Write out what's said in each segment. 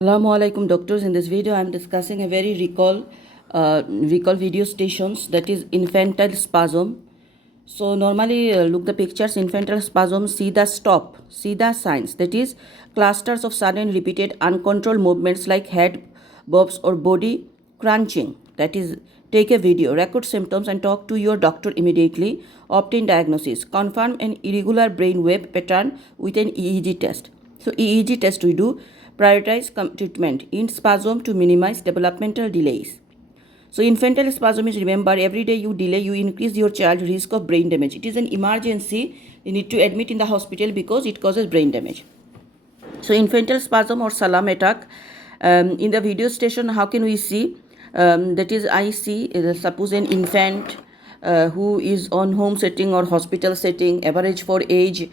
Assalamu alaikum doctors. In this video I am discussing a very recall video stations, that is infantile spasm. So normally look the pictures. Infantile spasm, see the signs, that is clusters of sudden repeated uncontrolled movements like head bobs or body crunching. That is, take a video, record symptoms and talk to your doctor immediately. Obtain diagnosis, confirm an irregular brain wave pattern with an EEG test. So EEG test we do. Prioritize treatment in spasm to minimize developmental delays. So infantile spasm is, remember, every day you delay, you increase your child risk of brain damage. It is an emergency. You need to admit in the hospital because it causes brain damage. So infantile spasm or salam attack. In the video station, how can we see? That is, I see, suppose an infant who is on home setting or hospital setting, average for age,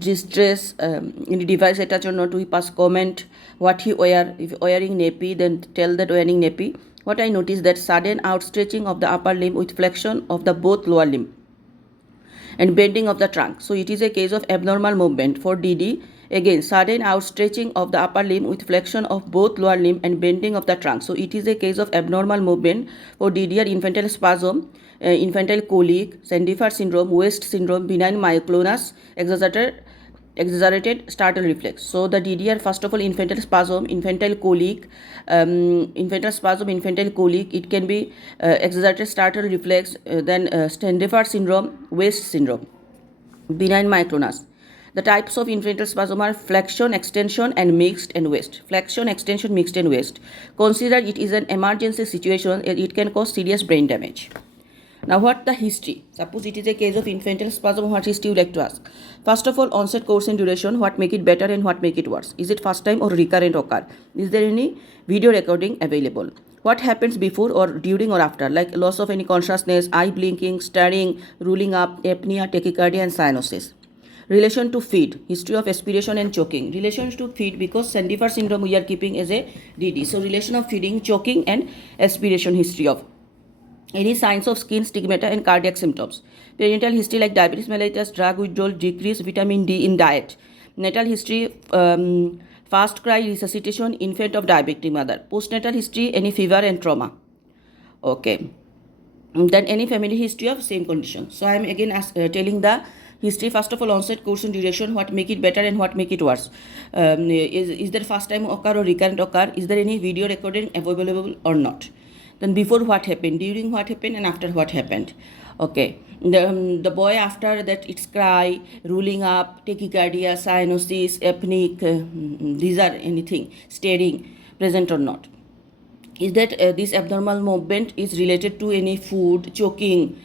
distress, any device attached or not, we pass comment what he wear. If wearing nappy, then tell that wearing nappy. What I notice, that sudden outstretching of the upper limb with flexion of the both lower limb and bending of the trunk. So it is a case of abnormal movement. For DD, again, sudden outstretching of the upper limb with flexion of both lower limb and bending of the trunk. So it is a case of abnormal movement. For DD are infantile spasm, infantile colic, Sandifer syndrome, West syndrome, benign myoclonus, exaggerated startle reflex. So the DDR, first of all, infantile spasm, infantile colic, infantile spasm, infantile colic. It can be exaggerated startle reflex, then Sandifer syndrome, West syndrome, benign myoclonus. The types of infantile spasm are flexion, extension, and mixed and waist. Flexion, extension, mixed and waist. Consider it is an emergency situation. It can cause serious brain damage. Now, what the history? Suppose it is a case of infantile spasm, what history you like to ask? First of all, onset, course and duration, what make it better and what make it worse? Is it first time or recurrent occur? Is there any video recording available? What happens before or during or after, like loss of any consciousness, eye blinking, staring, ruling up, apnea, tachycardia and cyanosis. Relation to feed, history of aspiration and choking. Relation to feed, because Sandifer syndrome we are keeping as a DD. So relation of feeding, choking and aspiration, history of. Any signs of skin stigmata and cardiac symptoms. Parental history like diabetes mellitus, drug withdrawal, decreased vitamin D in diet. Natal history, fast cry, resuscitation, infant of diabetic mother. Postnatal history, any fever and trauma. Okay. Then any family history of same condition. So I am again telling the history. First of all, onset, course and duration, what make it better and what make it worse. Is there first time occur or recurrent occur? Is there any video recording available or not? Then before what happened, during what happened and after what happened. Okay, the boy after that, it's cry, ruling up, tachycardia, cyanosis, apneic, these are anything, staring, present or not. Is that this abnormal movement is related to any food, choking,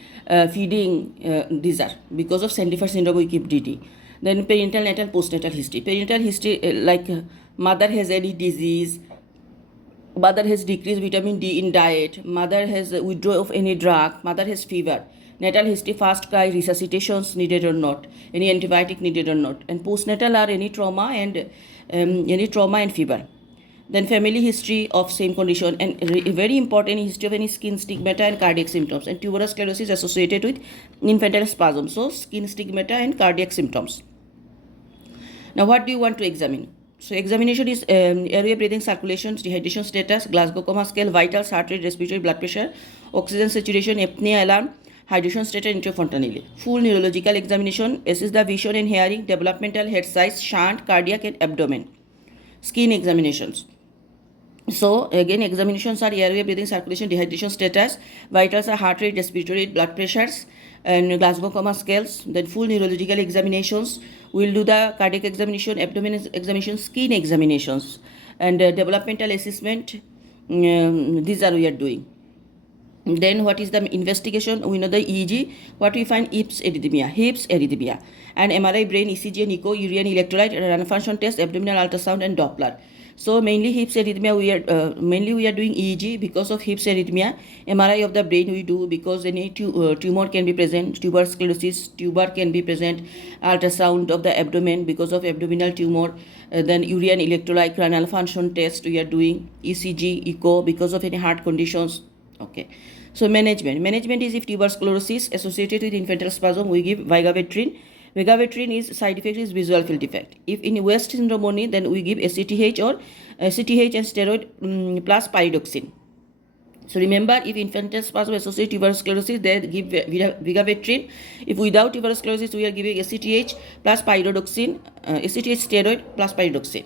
feeding, these are because of Sandifer syndrome we keep DD. Then parental, natal, postnatal history. Parental history, like mother has any disease, mother has decreased vitamin D in diet, mother has withdrawal of any drug, mother has fever. Natal history, fast cry, resuscitations needed or not, any antibiotic needed or not. And postnatal are any trauma and fever. Then family history of same condition, and very important, history of any skin stigmata and cardiac symptoms. And tuberous sclerosis associated with infantile spasm. So skin stigmata and cardiac symptoms. Now what do you want to examine? So examination is airway, breathing, circulation, dehydration status, Glasgow Coma Scale, vitals, heart rate, respiratory, blood pressure, oxygen saturation, apnea alarm, hydration status, intrafontanelle. Full neurological examination, assess the vision and hearing, developmental, head size, shunt, cardiac and abdomen. Skin examinations. So again, examinations are airway, breathing, circulation, dehydration status, vitals are heart rate, respiratory, blood pressures, and Glasgow Coma scales. Then full neurological examinations. We'll do the cardiac examination, abdomen examination, skin examinations, and developmental assessment. These are we are doing. Then what is the investigation? We know the EEG. What we find? hips arrhythmia, and MRI, brain, ECG and echo, urinary electrolyte, renal function test, abdominal ultrasound and Doppler. So mainly hips arrhythmia we are doing EEG because of hips arrhythmia. MRI of the brain we do because any tumor can be present, tuberous sclerosis, tuber can be present. Ultrasound of the abdomen because of abdominal tumor. Then urinary electrolyte, renal function test we are doing. ECG, echo because of any heart conditions. Okay. So management is if tuberous sclerosis associated with infantile spasm, we give vigabatrin. Vigabatrin is side effect is visual field defect. If in West syndrome only, then we give ACTH or ACTH and steroid plus pyridoxine. So remember, if infantile spasm associated tuberous sclerosis, they give vigabatrin. If without tuberous sclerosis, we are giving ACTH plus pyridoxine, ACTH steroid plus pyridoxine.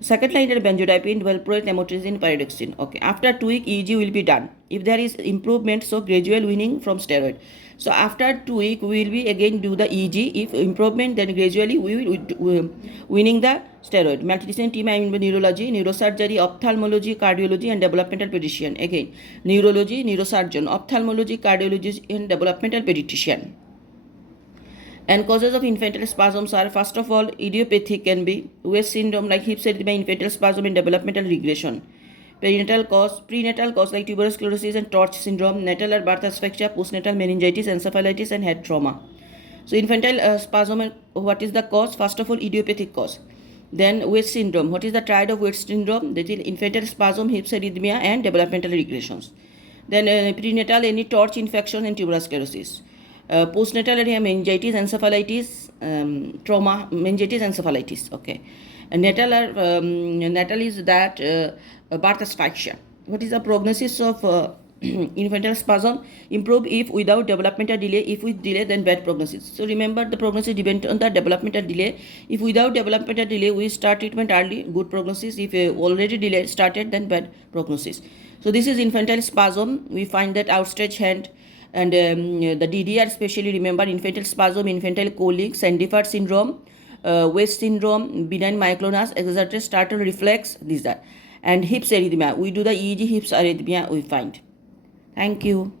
Second line is benzodiazepine, valproate, lamotrazine, pyridoxine. Okay, after 2 weeks, EEG will be done. If there is improvement, so gradual weaning from steroid. So after 2 weeks, we will be again do the EEG. If improvement, then gradually we will weaning the steroid. Multidisciplinary team in neurology, neurosurgery, ophthalmology, cardiology, and developmental pediatrician. Again, neurology, neurosurgeon, ophthalmology, cardiology, and developmental pediatrician. And causes of infantile spasms are, first of all, idiopathic can be West syndrome like hip arrhythmia, infantile spasm, and developmental regression. Prenatal cause like tuberous sclerosis and Torch syndrome, natal or birth asphyxia, postnatal meningitis, encephalitis, and head trauma. So infantile spasm, what is the cause? First of all, idiopathic cause. Then West syndrome. What is the triad of West syndrome? That is infantile spasm, hip arrhythmia, and developmental regressions. Then prenatal, any Torch infection and tuberous sclerosis. Postnatal meningitis, encephalitis, trauma, meningitis, encephalitis. Okay. And natal is that birth asphyxia. What is the prognosis of infantile spasm? Improve if without developmental delay. If with delay, then bad prognosis. So remember, the prognosis depends on the developmental delay. If without developmental delay, we start treatment early, good prognosis. If already delay started, then bad prognosis. So this is infantile spasm. We find that outstretched hand. And the DDR, especially remember infantile spasm, infantile colic, Sandifer syndrome, West syndrome, benign myoclonus, exerted startle reflex, these are. And hips arrhythmia, we do the EEG hips arrhythmia, we find. Thank you.